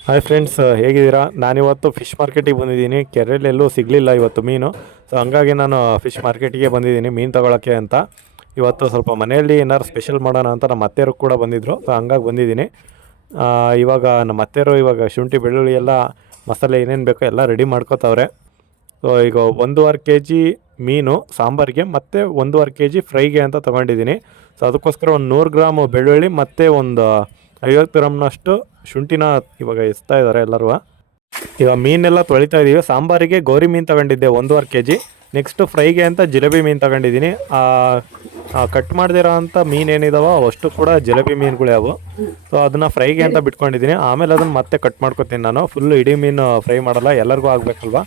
Hi friends, ಹೇಗಿದ್ದೀರಾ? ನಾನಿವತ್ತು fish ಮಾರ್ಕೆಟಿಗೆ ಬಂದಿದ್ದೀನಿ. ಕೆರೆಯಲ್ಲಿ ಎಲ್ಲೂ ಸಿಗಲಿಲ್ಲ ಇವತ್ತು ಮೀನು. ಸೊ ಹಂಗಾಗಿ ನಾನು ಫಿಶ್ ಮಾರ್ಕೆಟಿಗೆ ಬಂದಿದ್ದೀನಿ ಮೀನು ತೊಗೊಳಕ್ಕೆ ಅಂತ. ಇವತ್ತು ಸ್ವಲ್ಪ ಮನೆಯಲ್ಲಿ ಏನಾದ್ರು ಸ್ಪೆಷಲ್ ಮಾಡೋಣ ಅಂತ ನಮ್ಮ ಅತ್ತೆಯರು ಕೂಡ ಬಂದಿದ್ದರು. ಸೊ ಹಂಗಾಗಿ ಬಂದಿದ್ದೀನಿ. ಇವಾಗ ನಮ್ಮ ಅತ್ತೆಯರು ಇವಾಗ ಶುಂಠಿ ಬೆಳ್ಳುಳ್ಳಿ ಎಲ್ಲ ಮಸಾಲೆ ಏನೇನು ಬೇಕೋ ಎಲ್ಲ ರೆಡಿ ಮಾಡ್ಕೋತಾವ್ರೆ. ಸೊ ಈಗ 1.5 kg ಮೀನು ಸಾಂಬಾರಿಗೆ ಮತ್ತು 1.5 kg ಫ್ರೈಗೆ ಅಂತ ತೊಗೊಂಡಿದ್ದೀನಿ. ಸೊ ಅದಕ್ಕೋಸ್ಕರ ಒಂದು 100 ಗ್ರಾಮ್ ಬೆಳ್ಳುಳ್ಳಿ ಮತ್ತು ಒಂದು 50 ಗ್ರಾಮ್ನಷ್ಟು ಶುಂಠಿನ ಇವಾಗ ಎಸ್ತಾ ಇದ್ದಾರೆ ಎಲ್ಲರೂ. ಈಗ ಮೀನೆಲ್ಲ ತೊಳಿತಾ ಇದ್ದೀವಿ. ಸಾಂಬಾರಿಗೆ ಗೌರಿ ಮೀನು ತಗೊಂಡಿದ್ದೆ 1.5 kg. ನೆಕ್ಸ್ಟು ಫ್ರೈಗೆ ಅಂತ ಜಿಲೇಬಿ ಮೀನು ತಗೊಂಡಿದ್ದೀನಿ. ಕಟ್ ಮಾಡ್ದಿರೋ ಅಂಥ ಮೀನು ಏನಿದಾವೋ ಅಷ್ಟು ಕೂಡ ಜಿಲೇಬಿ ಮೀನುಗಳೇ ಅವು. ಸೊ ಅದನ್ನು ಫ್ರೈಗೆ ಅಂತ ಬಿಟ್ಕೊಂಡಿದ್ದೀನಿ. ಆಮೇಲೆ ಅದನ್ನು ಮತ್ತೆ ಕಟ್ ಮಾಡ್ಕೊತೀನಿ ನಾನು. ಫುಲ್ಲು ಇಡೀ ಮೀನು ಫ್ರೈ ಮಾಡಲ್ಲ, ಎಲ್ಲರಿಗೂ ಆಗಬೇಕಲ್ವ.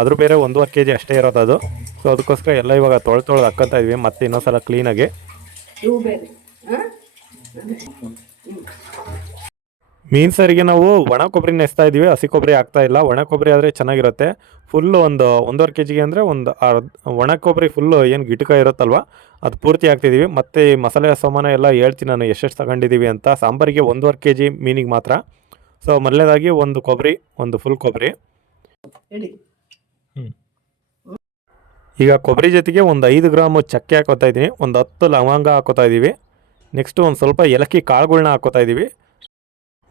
ಅದ್ರ ಬೇರೆ 1.5 kg ಅಷ್ಟೇ ಇರೋದು ಅದು. ಸೊ ಅದಕ್ಕೋಸ್ಕರ ಎಲ್ಲ ಇವಾಗ ತೊಳೆದು ಹಾಕ್ಕೊತಾ ಇದ್ವಿ ಮತ್ತೆ ಇನ್ನೊಂದ್ಸಲ ಕ್ಲೀನಾಗಿ. ಮೀನು ಸಾರಿಗೆ ನಾವು ಒಣ ಕೊಬ್ಬರಿನ ಎಸ್ತಾ ಇದ್ದೀವಿ, ಹಸಿ ಕೊಬ್ಬರಿ ಆಗ್ತಾ ಇಲ್ಲ. ಒಣ ಕೊಬ್ಬರಿ ಆದರೆ ಚೆನ್ನಾಗಿರುತ್ತೆ. ಫುಲ್ಲು 1.5 kg ಅಂದರೆ ಒಂದು ಒಣ ಕೊಬ್ಬರಿ ಫುಲ್ಲು ಏನು ಗಿಟಕ ಇರುತ್ತಲ್ವ ಅದು ಪೂರ್ತಿ ಹಾಕ್ತಿದ್ದೀವಿ. ಮತ್ತು ಈ ಮಸಾಲೆ ಸಾಮಾನು ಎಲ್ಲ ಹೇಳ್ತೀನಿ ನಾನು ಎಷ್ಟೆಷ್ಟು ತಗೊಂಡಿದ್ದೀವಿ ಅಂತ. ಸಾಂಬಾರಿಗೆ 1.5 kg ಮೀನಿಗೆ ಮಾತ್ರ. ಸೊ ಮೊದಲನೇದಾಗಿ ಒಂದು ಕೊಬ್ಬರಿ, ಒಂದು ಫುಲ್ ಕೊಬ್ಬರಿ. ಈಗ ಕೊಬ್ಬರಿ ಜೊತೆಗೆ ಒಂದು 5 ಗ್ರಾಮು ಚಕ್ಕೆ ಹಾಕೋತಾ ಇದ್ದೀನಿ, ಒಂದು 10 ಲವಂಗ ಹಾಕೋತಾ ಇದ್ದೀವಿ. ನೆಕ್ಸ್ಟು ಒಂದು ಸ್ವಲ್ಪ ಏಲಕ್ಕಿ ಕಾಳುಗಳ್ನ ಹಾಕೋತಾ ಇದ್ದೀವಿ.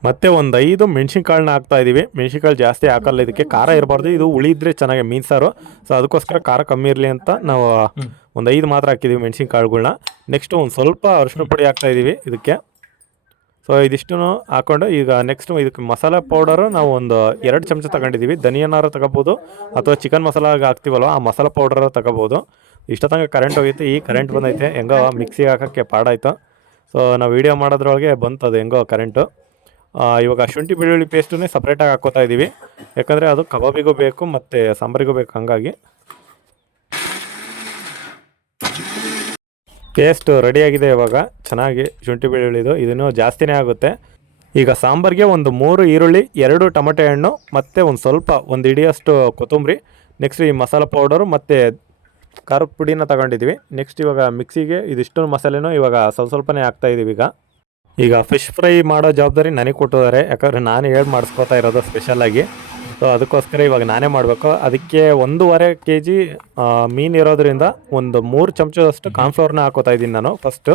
ಮತ್ತು ಒಂದು 5 ಮೆಣಸಿನ್ಕಾಳನ್ನ ಹಾಕ್ತಾ ಇದ್ದೀವಿ. ಮೆಣಸಿನ್ಕಾಳು ಜಾಸ್ತಿ ಹಾಕಲ್ಲ, ಇದಕ್ಕೆ ಖಾರ ಇರಬಾರ್ದು, ಇದು ಉಳಿದ್ರೆ ಚೆನ್ನಾಗಿ ಮೀನು ಸಾರು. ಸೊ ಅದಕ್ಕೋಸ್ಕರ ಖಾರ ಕಮ್ಮಿ ಇರಲಿ ಅಂತ ನಾವು ಒಂದು 5 ಮಾತ್ರ ಹಾಕಿದ್ದೀವಿ ಮೆಣಸಿನ್ಕಾಳುಗಳ್ನ. ನೆಕ್ಸ್ಟು ಒಂದು ಸ್ವಲ್ಪ ಅರಿಶಿನ ಪುಡಿ ಹಾಕ್ತಾಯಿದ್ದೀವಿ ಇದಕ್ಕೆ. ಸೊ ಇದಿಷ್ಟು ಹಾಕ್ಕೊಂಡು ಈಗ ನೆಕ್ಸ್ಟು ಇದಕ್ಕೆ ಮಸಾಲೆ ಪೌಡರು ನಾವು ಒಂದು 2 ಚಮಚ ತಗೊಂಡಿದ್ದೀವಿ. ಧನಿಯನಾರು ತಗೋಬೋದು ಅಥವಾ ಚಿಕನ್ ಮಸಾಲಾಗ ಹಾಕ್ತೀವಲ್ವ ಆ ಮಸಾಲೆ ಪೌಡರ ತಗೋಬೋದು. ಇಷ್ಟೊತ್ತಂಗೆ ಕರೆಂಟ್ ಹೋಗಿತ್ತು, ಈ ಕರೆಂಟ್ ಬಂದೈತೆ. ಹೆಂಗೋ ಮಿಕ್ಸಿಗೆ ಹಾಕೋಕ್ಕೆ ಪಾಡಾಯಿತು. ಸೊ ನಾವು ವೀಡಿಯೋ ಮಾಡೋದ್ರೊಳಗೆ ಬಂತು ಅದು ಹೆಂಗೋ ಕರೆಂಟು. ಇವಾಗ ಶುಂಠಿ ಬೆಳ್ಳುಳ್ಳಿ ಪೇಸ್ಟನ್ನೇ ಸಪ್ರೇಟಾಗಿ ಹಾಕ್ಕೋತಾ ಇದ್ದೀವಿ, ಯಾಕಂದರೆ ಅದು ಕಬಾಬಿಗೂ ಬೇಕು ಮತ್ತು ಸಾಂಬಾರಿಗೂ ಬೇಕು. ಹಾಗಾಗಿ ಪೇಸ್ಟ್ ರೆಡಿಯಾಗಿದೆ. ಇವಾಗ ಚೆನ್ನಾಗಿ ಶುಂಠಿ ಬೆಳ್ಳುಳ್ಳಿದು ಇದನ್ನು ಜಾಸ್ತಿನೇ ಆಗುತ್ತೆ. ಈಗ ಸಾಂಬಾರಿಗೆ ಒಂದು 3 ಈರುಳ್ಳಿ, 2 ಟೊಮೆಟೊ ಹಣ್ಣು ಮತ್ತು ಒಂದು ಸ್ವಲ್ಪ ಒಂದು ಹಿಡಿಯಷ್ಟು ಕೊತ್ತಂಬರಿ. ನೆಕ್ಸ್ಟ್ ಈ ಮಸಾಲೆ ಪೌಡರು ಮತ್ತು ಖಾರದ ಪುಡಿನ ತಗೊಂಡಿದ್ವಿ. ನೆಕ್ಸ್ಟ್ ಇವಾಗ ಮಿಕ್ಸಿಗೆ ಇದಿಷ್ಟು ಮಸಾಲೆನೂ ಇವಾಗ ಸ್ವಲ್ಪನೇ ಹಾಕ್ತಾಯಿದ್ದೀವಿ. ಈಗ ಫಿಶ್ ಫ್ರೈ ಮಾಡೋ ಜವಾಬ್ದಾರಿ ನನಗೆ ಕೊಟ್ಟಿದ್ದಾರೆ, ಯಾಕಂದರೆ ನಾನು ಮಾಡಿಸ್ಕೊತಾ ಇರೋದು ಸ್ಪೆಷಲಾಗಿ. ಸೊ ಅದಕ್ಕೋಸ್ಕರ ಇವಾಗ ನಾನೇ ಮಾಡಬೇಕು. ಅದಕ್ಕೆ 1.5 kg ಮೀನು ಇರೋದ್ರಿಂದ ಒಂದು 3 ಚಮಚದಷ್ಟು ಕಾರ್ನ್ಫ್ಲೋರ್ನ ಹಾಕೋತಾ ಇದ್ದೀನಿ ನಾನು ಫಸ್ಟು.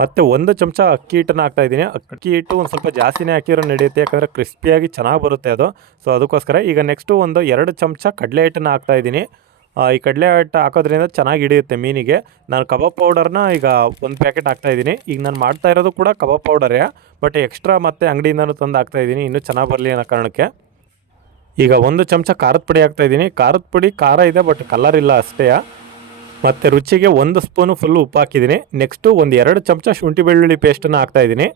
ಮತ್ತು 1 ಚಮಚ ಅಕ್ಕಿ ಹಿಟ್ಟನ್ನು ಹಾಕ್ತಾಯಿದ್ದೀನಿ. ಅಕ್ಕಿ ಹಿಟ್ಟು ಒಂದು ಸ್ವಲ್ಪ ಜಾಸ್ತಿನೇ ಹಾಕಿರೋ ನಡೆಯುತ್ತೆ, ಯಾಕಂದರೆ ಕ್ರಿಸ್ಪಿಯಾಗಿ ಚೆನ್ನಾಗಿ ಬರುತ್ತೆ ಅದು. ಸೊ ಅದಕ್ಕೋಸ್ಕರ ಈಗ ನೆಕ್ಸ್ಟು ಒಂದು 2 ಚಮಚ ಕಡಲೆ ಹಿಟ್ಟನ್ನು ಹಾಕ್ತಾಯಿದ್ದೀನಿ. ಈ ಕಡಲೆ ಹಿಟ್ಟು ಹಾಕೋದ್ರಿಂದ ಚೆನ್ನಾಗಿ ಹಿಡಿಯುತ್ತೆ ಮೀನಿಗೆ. ನಾನು ಕಬಾಬ್ ಪೌಡರ್ನ ಈಗ 1 ಪ್ಯಾಕೆಟ್ ಹಾಕ್ತಾಯಿದ್ದೀನಿ. ಈಗ ನಾನು ಮಾಡ್ತಾ ಇರೋದು ಕೂಡ ಕಬಾಬ್ ಪೌಡರೇ, ಬಟ್ ಎಕ್ಸ್ಟ್ರಾ ಮತ್ತು ಅಂಗಡಿಯಿಂದನೂ ತಂದು ಹಾಕ್ತಾಯಿದ್ದೀನಿ ಇನ್ನೂ ಚೆನ್ನಾಗಿ ಬರಲಿ ಅನ್ನೋ ಕಾರಣಕ್ಕೆ. ಈಗ 1 ಚಮಚ ಖಾರದ ಪುಡಿ ಹಾಕ್ತಾಯಿದ್ದೀನಿ. ಖಾರದ ಪುಡಿ ಖಾರ ಇದೆ, ಬಟ್ ಕಲರ್ ಇಲ್ಲ ಅಷ್ಟೇ. ಮತ್ತು ರುಚಿಗೆ 1 ಸ್ಪೂನು ಫುಲ್ಲು ಉಪ್ಪು ಹಾಕಿದ್ದೀನಿ. ನೆಕ್ಸ್ಟು ಒಂದು 2 ಚಮಚ ಶುಂಠಿ ಬೆಳ್ಳುಳ್ಳಿ ಪೇಸ್ಟನ್ನು ಹಾಕ್ತಾಯಿದ್ದೀನಿ.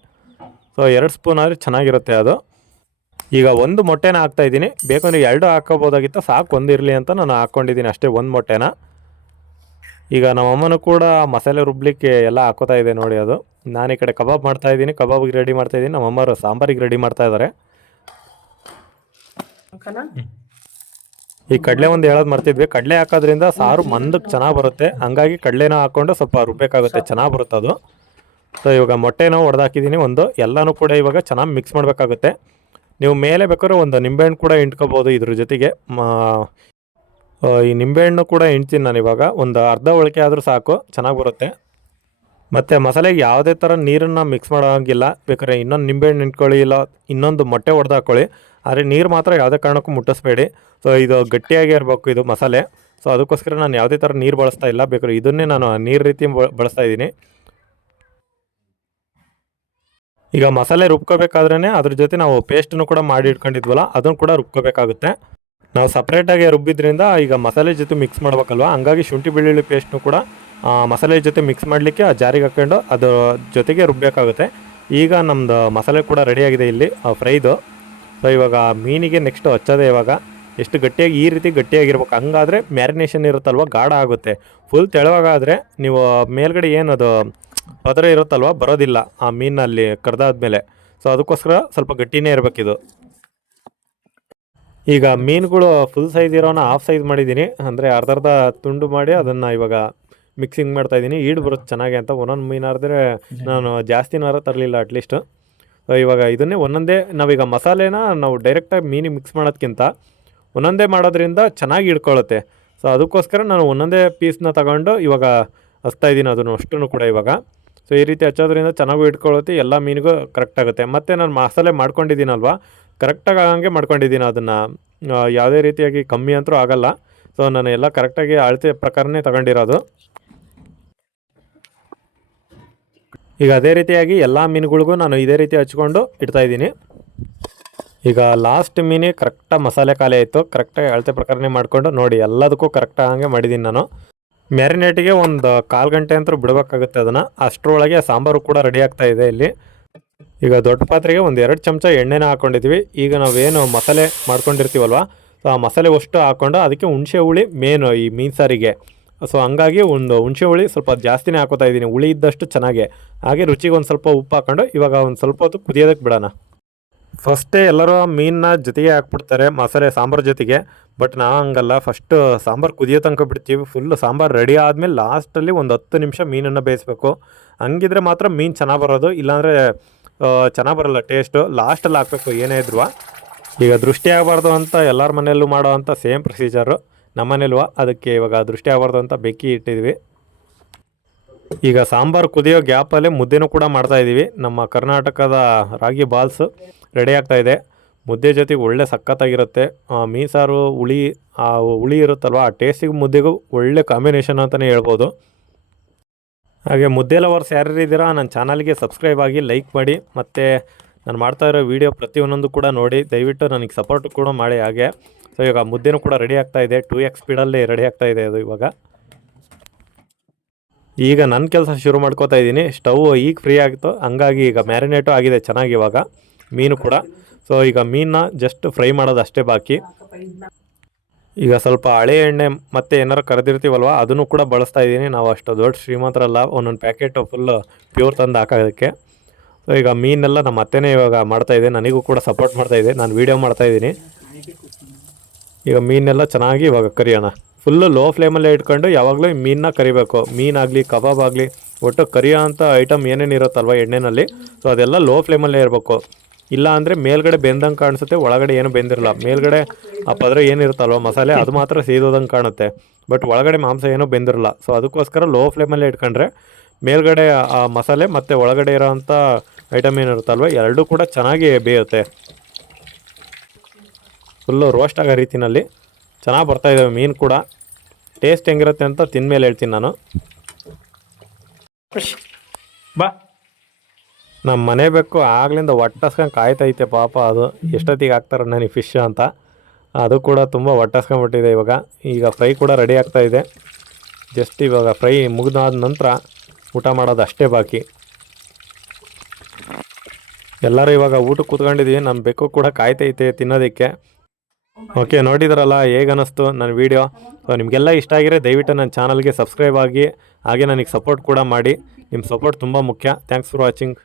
ಸೊ 2 ಸ್ಪೂನ್ ಆದರೆ ಚೆನ್ನಾಗಿರುತ್ತೆ ಅದು. ಈಗ 1 ಮೊಟ್ಟೆನ ಹಾಕ್ತಾಯಿದ್ದೀನಿ. ಬೇಕಂದರೆ 2 ಹಾಕೋಬೋದಾಗಿತ್ತು, ಸಾಕು 1 ಇರಲಿ ಅಂತ ನಾನು ಹಾಕ್ಕೊಂಡಿದ್ದೀನಿ ಅಷ್ಟೇ 1 ಮೊಟ್ಟೆನ. ಈಗ ನಮ್ಮಮ್ಮನೂ ಕೂಡ ಮಸಾಲೆ ರುಬ್ಲಿಕ್ಕೆ ಎಲ್ಲ ಹಾಕೋತಾ ಇದೆ ನೋಡಿ ಅದು. ನಾನು ಈ ಕಡೆ ಕಬಾಬ್ ಮಾಡ್ತಾಯಿದ್ದೀನಿ, ಕಬಾಬಿಗೆ ರೆಡಿ ಮಾಡ್ತಾಯಿದ್ದೀನಿ. ನಮ್ಮಮ್ಮರು ಸಾಂಬಾರಿಗೆ ರೆಡಿ ಮಾಡ್ತಾಯಿದ್ದಾರೆ. ಈ ಕಡಲೆ ಒಂದು ಹೇಳೋದು ಮರ್ತಿದ್ವಿ, ಕಡಲೆ ಹಾಕೋದ್ರಿಂದ ಸಾರು ಮಂದಕ್ಕೆ ಚೆನ್ನಾಗಿ ಬರುತ್ತೆ. ಹಂಗಾಗಿ ಕಡಲೆನ ಹಾಕ್ಕೊಂಡು ಸ್ವಲ್ಪ ರುಬ್ಬೇಕಾಗುತ್ತೆ, ಚೆನ್ನಾಗಿ ಬರುತ್ತೆ ಅದು. ಸೊ ಇವಾಗ ಮೊಟ್ಟೆನೂ ಹೊಡೆದಾಕಿದ್ದೀನಿ ಒಂದು. ಎಲ್ಲನೂ ಕೂಡ ಇವಾಗ ಚೆನ್ನಾಗಿ ಮಿಕ್ಸ್ ಮಾಡಬೇಕಾಗುತ್ತೆ. ನೀವು ಮೇಲೆ ಬೇಕಾದ್ರೆ ಒಂದು ನಿಂಬೆಹಣ್ಣು ಕೂಡ ಹಿಂಡ್ಕೋಬೋದು ಇದ್ರ ಜೊತೆಗೆ. ಈ ನಿಂಬೆಹಣ್ಣು ಕೂಡ ಹಿಂಡ್ತೀನಿ ನಾನು ಇವಾಗ. ಒಂದು ಅರ್ಧ ಹೋಳಿಗೆ ಆದರೂ ಸಾಕು, ಚೆನ್ನಾಗಿ ಬರುತ್ತೆ. ಮತ್ತು ಮಸಾಲೆಗೆ ಯಾವುದೇ ಥರ ನೀರನ್ನು ಮಿಕ್ಸ್ ಮಾಡೋಂಗಿಲ್ಲ. ಬೇಕಾದ್ರೆ ಇನ್ನೊಂದು ನಿಂಬೆಹಣ್ಣು ಹಿಂಡ್ಕೊಳ್ಳಿ, ಇಲ್ಲ ಇನ್ನೊಂದು ಮೊಟ್ಟೆ ಹೊಡೆದು ಹಾಕ್ಕೊಳ್ಳಿ. ಆದರೆ ನೀರು ಮಾತ್ರ ಯಾವುದೇ ಕಾರಣಕ್ಕೂ ಮುಟ್ಟಿಸ್ಬೇಡಿ. ಸೊ ಇದು ಗಟ್ಟಿಯಾಗಿ ಇರಬೇಕು ಇದು ಮಸಾಲೆ. ಸೊ ಅದಕ್ಕೋಸ್ಕರ ನಾನು ಯಾವುದೇ ಥರ ನೀರು ಬಳಸ್ತಾ ಇಲ್ಲ, ಬೇಕಾದ್ರೆ ಇದನ್ನೇ ನಾನು ನೀರು ರೀತಿ ಬಳಸ್ತಾ ಇದ್ದೀನಿ. ಈಗ ಮಸಾಲೆ ರುಬ್ಕೋಬೇಕಾದ್ರೇ ಅದ್ರ ಜೊತೆ ನಾವು ಪೇಸ್ಟನ್ನು ಕೂಡ ಮಾಡಿ ಇಟ್ಕೊಂಡಿದ್ವಲ್ಲ ಅದನ್ನು ಕೂಡ ರುಬ್ಕೋಬೇಕಾಗುತ್ತೆ. ನಾವು ಸಪ್ರೇಟಾಗಿ ರುಬ್ಬಿದ್ರಿಂದ ಈಗ ಮಸಾಲೆ ಜೊತೆ ಮಿಕ್ಸ್ ಮಾಡ್ಬೇಕಲ್ವ, ಹಂಗಾಗಿ ಶುಂಠಿ ಬೆಳ್ಳುಳ್ಳಿ ಪೇಸ್ಟ್ನು ಕೂಡ ಮಸಾಲೆ ಜೊತೆ ಮಿಕ್ಸ್ ಮಾಡಲಿಕ್ಕೆ ಆ ಜಾರಿಗೆ ಹಾಕ್ಕೊಂಡು ಅದ್ರ ಜೊತೆಗೆ ರುಬ್ಬೇಕಾಗುತ್ತೆ. ಈಗ ನಮ್ಮದು ಮಸಾಲೆ ಕೂಡ ರೆಡಿಯಾಗಿದೆ ಇಲ್ಲಿ ಫ್ರೈದು. ಸೊ ಇವಾಗ ಮೀನಿಗೆ ನೆಕ್ಸ್ಟು ಹಚ್ಚೋದೆ. ಇವಾಗ ಎಷ್ಟು ಗಟ್ಟಿಯಾಗಿ ಈ ರೀತಿ ಗಟ್ಟಿಯಾಗಿರ್ಬೇಕು, ಹಂಗಾದರೆ ಮ್ಯಾರಿನೇಷನ್ ಇರುತ್ತಲ್ವ ಗಾಢ ಆಗುತ್ತೆ. ಫುಲ್ ತೆಳುವಾಗಾದರೆ ನೀವು ಮೇಲ್ಗಡೆ ಏನದು ಪದರ ಇರುತ್ತಲ್ವ ಬರೋದಿಲ್ಲ ಆ ಮೀನಲ್ಲಿ ಕರ್ದಾದ್ಮೇಲೆ. ಸೊ ಅದಕ್ಕೋಸ್ಕರ ಸ್ವಲ್ಪ ಗಟ್ಟಿನೇ ಇರಬೇಕಿದು. ಈಗ ಮೀನುಗಳು ಫುಲ್ ಸೈಜ್ ಇರೋನ ಹಾಫ್ ಸೈಜ್ ಮಾಡಿದ್ದೀನಿ, ಅಂದರೆ ಅರ್ಧ ತುಂಡು ಮಾಡಿ ಅದನ್ನು ಇವಾಗ ಮಿಕ್ಸಿಂಗ್ ಮಾಡ್ತಾಯಿದ್ದೀನಿ. ಈಡು ಬರುತ್ತೆ ಚೆನ್ನಾಗಿ ಅಂತ. ಒಂದೊಂದು ಮೀನಾದ್ರೆ ನಾನು ಜಾಸ್ತಿನಾರ ತರಲಿಲ್ಲ ಅಟ್ಲೀಸ್ಟ್. ಇವಾಗ ಇದನ್ನೇ ಒಂದೊಂದೇ ನಾವೀಗ ಮಸಾಲೆನ ನಾವು ಡೈರೆಕ್ಟಾಗಿ ಮೀನಿಗೆ ಮಿಕ್ಸ್ ಮಾಡೋದಕ್ಕಿಂತ ಒಂದೊಂದೇ ಮಾಡೋದ್ರಿಂದ ಚೆನ್ನಾಗಿ ಹಿಡ್ಕೊಳ್ಳುತ್ತೆ. ಸೊ ಅದಕ್ಕೋಸ್ಕರ ನಾನು ಒಂದೊಂದೇ ಪೀಸ್ನ ತಗೊಂಡು ಇವಾಗ ಹಚ್ತಾಯಿದ್ದೀನಿ ಅದನ್ನು ಅಷ್ಟೂ ಕೂಡ ಇವಾಗ. ಸೊ ಈ ರೀತಿ ಹಚ್ಚೋದ್ರಿಂದ ಚೆನ್ನಾಗೂ ಇಟ್ಕೊಳ್ಳುತ್ತೆ, ಎಲ್ಲ ಮೀನಿಗೂ ಕರೆಕ್ಟ್ ಆಗುತ್ತೆ. ಮತ್ತು ನಾನು ಮಸಾಲೆ ಮಾಡ್ಕೊಂಡಿದ್ದೀನಲ್ವ, ಕರೆಕ್ಟಾಗಿ ಆಗಂಗೆ ಮಾಡ್ಕೊಂಡಿದ್ದೀನಿ ಅದನ್ನು, ಯಾವುದೇ ರೀತಿಯಾಗಿ ಕಮ್ಮಿ ಅಂತೂ ಆಗಲ್ಲ. ಸೊ ನಾನು ಎಲ್ಲ ಕರೆಕ್ಟಾಗಿ ಅಳತೆ ಪ್ರಕಾರನೇ ತಗೊಂಡಿರೋದು. ಈಗ ಅದೇ ರೀತಿಯಾಗಿ ಎಲ್ಲ ಮೀನುಗಳಿಗೂ ನಾನು ಇದೇ ರೀತಿ ಹಚ್ಕೊಂಡು ಇಡ್ತಾಯಿದ್ದೀನಿ. ಈಗ ಲಾಸ್ಟ್ ಮೀನಿಗೆ ಕರೆಕ್ಟಾಗಿ ಮಸಾಲೆ ಖಾಲಿ ಆಯಿತು, ಕರೆಕ್ಟಾಗಿ ಅಳತೆ ಪ್ರಕಾರನೇ ಮಾಡಿಕೊಂಡು ನೋಡಿ ಎಲ್ಲದಕ್ಕೂ ಕರೆಕ್ಟಾಗಿ ಹಂಗೆ ಮಾಡಿದ್ದೀನಿ ನಾನು. ಮ್ಯಾರಿನೇಟಿಗೆ ಒಂದು 1/4 ಗಂಟೆ ಅಂತೂ ಬಿಡಬೇಕಾಗುತ್ತೆ ಅದನ್ನು. ಅಷ್ಟರೊಳಗೆ ಸಾಂಬಾರು ಕೂಡ ರೆಡಿ ಆಗ್ತಾಯಿದೆ ಇಲ್ಲಿ. ಈಗ ದೊಡ್ಡ ಪಾತ್ರೆಗೆ ಒಂದು 2 ಚಮಚ ಎಣ್ಣೆನ ಹಾಕ್ಕೊಂಡಿದ್ವಿ. ಈಗ ನಾವೇನು ಮಸಾಲೆ ಮಾಡ್ಕೊಂಡಿರ್ತೀವಲ್ವ, ಸೊ ಆ ಮಸಾಲೆ ಅಷ್ಟು ಹಾಕ್ಕೊಂಡು ಅದಕ್ಕೆ ಹುಣಸೆ ಹುಳಿ ಮೇನು ಈ ಮೀನು ಸಾರಿಗೆ. ಸೊ ಹಂಗಾಗಿ ಒಂದು ಹುಣಸೆ ಹುಳಿ ಸ್ವಲ್ಪ ಜಾಸ್ತಿನೇ ಹಾಕೋತಾ ಇದ್ದೀನಿ, ಹುಳಿ ಇದ್ದಷ್ಟು ಚೆನ್ನಾಗೆ. ಹಾಗೆ ರುಚಿಗೆ ಒಂದು ಸ್ವಲ್ಪ ಉಪ್ಪು ಹಾಕ್ಕೊಂಡು ಇವಾಗ ಒಂದು ಸ್ವಲ್ಪ ಹೊತ್ತು ಕುದಿಯೋದಕ್ಕೆ ಬಿಡೋಣ. ಫಸ್ಟೇ ಎಲ್ಲರೂ ಮೀನನ್ನ ಜೊತೆಗೆ ಹಾಕ್ಬಿಡ್ತಾರೆ ಮಸಾಲೆ ಸಾಂಬಾರು ಜೊತೆಗೆ, ಬಟ್ ನಾವು ಹಂಗಲ್ಲ. ಫಸ್ಟು ಸಾಂಬಾರು ಕುದಿಯೋ ತನಕ ಬಿಡ್ತೀವಿ. ಫುಲ್ಲು ಸಾಂಬಾರು ರೆಡಿ ಆದಮೇಲೆ ಲಾಸ್ಟಲ್ಲಿ ಒಂದು 10 ನಿಮಿಷ ಮೀನನ್ನು ಬೇಯಿಸ್ಬೇಕು. ಹಂಗಿದ್ರೆ ಮಾತ್ರ ಮೀನು ಚೆನ್ನಾಗಿ ಬರೋದು, ಇಲ್ಲಾಂದರೆ ಚೆನ್ನಾಗಿ ಬರೋಲ್ಲ ಟೇಸ್ಟು. ಲಾಸ್ಟಲ್ಲಿ ಹಾಕಬೇಕು ಏನೇ ಇದ್ರೂ. ಈಗ ದೃಷ್ಟಿ ಆಗಬಾರ್ದು ಅಂತ ಎಲ್ಲರ ಮನೆಯಲ್ಲೂ ಮಾಡೋ ಅಂಥ ಸೇಮ್ ಪ್ರೊಸೀಜರು ನಮ್ಮ ಮನೇಲೂ. ಅದಕ್ಕೆ ಇವಾಗ ದೃಷ್ಟಿ ಆಗಬಾರ್ದು ಅಂತ ಬೆಕ್ಕಿ ಇಟ್ಟಿದ್ವಿ. ಈಗ ಸಾಂಬಾರು ಕುದಿಯೋ ಗ್ಯಾಪಲ್ಲೇ ಮುದ್ದೆನೂ ಕೂಡ ಮಾಡ್ತಾಯಿದ್ದೀವಿ. ನಮ್ಮ ಕರ್ನಾಟಕದ ರಾಗಿ ಬಾಲ್ಸು ರೆಡಿ ಆಗ್ತಾಯಿದೆ. ಮುದ್ದೆ ಜೊತೆಗೆ ಒಳ್ಳೆ ಸಖತ್ತಾಗಿರುತ್ತೆ. ಮೀನು ಸಾರು ಹುಳಿ ಇರುತ್ತಲ್ವ, ಆ ಟೇಸ್ಟಿಗೆ ಮುದ್ದೆಗೂ ಒಳ್ಳೆ ಕಾಂಬಿನೇಷನ್ ಅಂತಲೇ ಹೇಳ್ಬೋದು. ಹಾಗೆ ಮುದ್ದೆ ಲವರ್ಸ್ ಯಾರ್ಯಾರು ಇದ್ದೀರಾ ನನ್ನ ಚಾನಲ್ಗೆ ಸಬ್ಸ್ಕ್ರೈಬ್ ಆಗಿ, ಲೈಕ್ ಮಾಡಿ, ಮತ್ತು ನಾನು ಮಾಡ್ತಾಯಿರೋ ವೀಡಿಯೋ ಪ್ರತಿಯೊಂದೊಂದು ಕೂಡ ನೋಡಿ ದಯವಿಟ್ಟು ನನಗೆ ಸಪೋರ್ಟ್ ಕೂಡ ಮಾಡಿ. ಹಾಗೆ ಸೊ ಇವಾಗ ಮುದ್ದೆನೂ ಕೂಡ ರೆಡಿ ಆಗ್ತಾಯಿದೆ, 2x ಸ್ಪೀಡಲ್ಲಿ ರೆಡಿ ಆಗ್ತಾಯಿದೆ ಅದು ಇವಾಗ. ಈಗ ನನ್ನ ಕೆಲಸ ಶುರು ಮಾಡ್ಕೋತಾ ಇದ್ದೀನಿ. ಸ್ಟವ್ ಈಗ ಫ್ರೀ ಆಗಿತ್ತು, ಹಂಗಾಗಿ ಈಗ ಮ್ಯಾರಿನೇಟು ಆಗಿದೆ ಚೆನ್ನಾಗಿ ಇವಾಗ ಮೀನು ಕೂಡ. ಸೊ ಈಗ ಮೀನನ್ನ ಜಸ್ಟ್ ಫ್ರೈ ಮಾಡೋದು ಅಷ್ಟೇ ಬಾಕಿ. ಈಗ ಸ್ವಲ್ಪ ಹಳೆ ಎಣ್ಣೆ ಮತ್ತು ಏನಾರು ಕರೆದಿರ್ತೀವಲ್ವ ಅದನ್ನು ಕೂಡ ಬಳಸ್ತಾ ಇದ್ದೀನಿ. ನಾವು ಅಷ್ಟು ದೊಡ್ಡ ಶ್ರೀಮಂತರಲ್ಲ ಒಂದೊಂದು ಪ್ಯಾಕೆಟು ಫುಲ್ ಪ್ಯೂರ್ ತಂದು ಹಾಕೋದಕ್ಕೆ. ಸೊ ಈಗ ಮೀನೆಲ್ಲ ನಮ್ಮ ಅತ್ತೆನೇ ಇವಾಗ ಮಾಡ್ತಾಯಿದೆ, ನನಗೂ ಕೂಡ ಸಪೋರ್ಟ್ ಮಾಡ್ತಾಯಿದೆ, ನಾನು ವೀಡಿಯೋ ಮಾಡ್ತಾಯಿದ್ದೀನಿ. ಈಗ ಮೀನೆಲ್ಲ ಚೆನ್ನಾಗಿ ಇವಾಗ ಕರಿಯೋಣ. ಫುಲ್ಲು ಲೋ ಫ್ಲೇಮಲ್ಲೇ ಇಟ್ಕೊಂಡು ಯಾವಾಗಲೂ ಮೀನನ್ನ ಕರಿಬೇಕು. ಮೀನಾಗಲಿ ಕಬಾಬ್ ಆಗಲಿ ಒಟ್ಟು ಕರಿಯೋ ಅಂಥ ಐಟಮ್ ಏನೇನು ಇರುತ್ತಲ್ವ ಎಣ್ಣೆಯಲ್ಲಿ, ಸೊ ಅದೆಲ್ಲ ಲೋ ಫ್ಲೇಮಲ್ಲೇ ಇರಬೇಕು. ಇಲ್ಲ ಅಂದರೆ ಮೇಲ್ಗಡೆ ಬೆಂದಂಗೆ ಕಾಣಿಸುತ್ತೆ, ಒಳಗಡೆ ಏನು ಬೆಂದಿರಲ್ಲ. ಮೇಲ್ಗಡೆ ಆ ಪದರ ಏನಿರುತ್ತಲ್ವ ಮಸಾಲೆ ಅದು ಮಾತ್ರ ಸೀದೋದಂಗೆ ಕಾಣುತ್ತೆ, ಬಟ್ ಒಳಗಡೆ ಮಾಂಸ ಏನೂ ಬೆಂದಿರಲ್ಲ. ಸೊ ಅದಕ್ಕೋಸ್ಕರ ಲೋ ಫ್ಲೇಮಲ್ಲೇ ಇಟ್ಕೊಂಡ್ರೆ ಮೇಲ್ಗಡೆ ಆ ಮಸಾಲೆ ಮತ್ತು ಒಳಗಡೆ ಇರೋವಂಥ ಐಟಮ್ ಏನಿರುತ್ತಲ್ವ ಎರಡೂ ಕೂಡ ಚೆನ್ನಾಗಿ ಬೇಯುತ್ತೆ. ಫುಲ್ಲು ರೋಸ್ಟ್ ಆಗೋ ರೀತಿಯಲ್ಲಿ ಚೆನ್ನಾಗಿ ಬರ್ತಾಯಿದ್ದಾವೆ ಮೀನು ಕೂಡ. ಟೇಸ್ಟ್ ಹೆಂಗಿರುತ್ತೆ ಅಂತ ತಿಂದಮೇಲೆ ಹೇಳ್ತೀನಿ ನಾನು. ಬಾ ನಮ್ಮ ಮನೆ ಬೇಕು ಆಗ್ಲಿಂದ ಹೊಟ್ಟಸ್ಕೊಂಡು ಕಾಯ್ತೈತೆ ಪಾಪ, ಅದು ಎಷ್ಟೊತ್ತಿಗೆ ಹಾಕ್ತಾರೆ ನನಗೆ ಫಿಶ್ ಅಂತ. ಅದು ಕೂಡ ತುಂಬ ಹೊಟ್ಟಸ್ಕೊಂಡ್ಬಿಟ್ಟಿದೆ ಇವಾಗ. ಈಗ ಫ್ರೈ ಕೂಡ ರೆಡಿ ಆಗ್ತಾಯಿದೆ. ಜಸ್ಟ್ ಇವಾಗ ಫ್ರೈ ಮುಗಿದಾದ ನಂತರ ಊಟ ಮಾಡೋದು ಅಷ್ಟೇ ಬಾಕಿ. ಎಲ್ಲರೂ ಇವಾಗ ಊಟಕ್ಕೆ ಕೂತ್ಕೊಂಡಿದ್ದೀವಿ, ನಮ್ಮ ಬೆಕ್ಕು ಕೂಡ ಕಾಯ್ತೈತೆ ತಿನ್ನೋದಕ್ಕೆ. ಓಕೆ, ನೋಡಿದ್ರಲ್ಲ ಹೇಗೆ ಅನ್ನಿಸ್ತು ನನ್ನ ವೀಡಿಯೋ. ಸೊ ನಿಮಗೆಲ್ಲ ಇಷ್ಟ ಆಗಿರೋ ದಯವಿಟ್ಟು ನನ್ನ ಚಾನಲ್ಗೆ ಸಬ್ಸ್ಕ್ರೈಬ್ ಆಗಿ, ಹಾಗೆ ನನಗೆ ಸಪೋರ್ಟ್ ಕೂಡ ಮಾಡಿ. ನಿಮ್ಮ ಸಪೋರ್ಟ್ ತುಂಬ ಮುಖ್ಯ. Thanks for watching.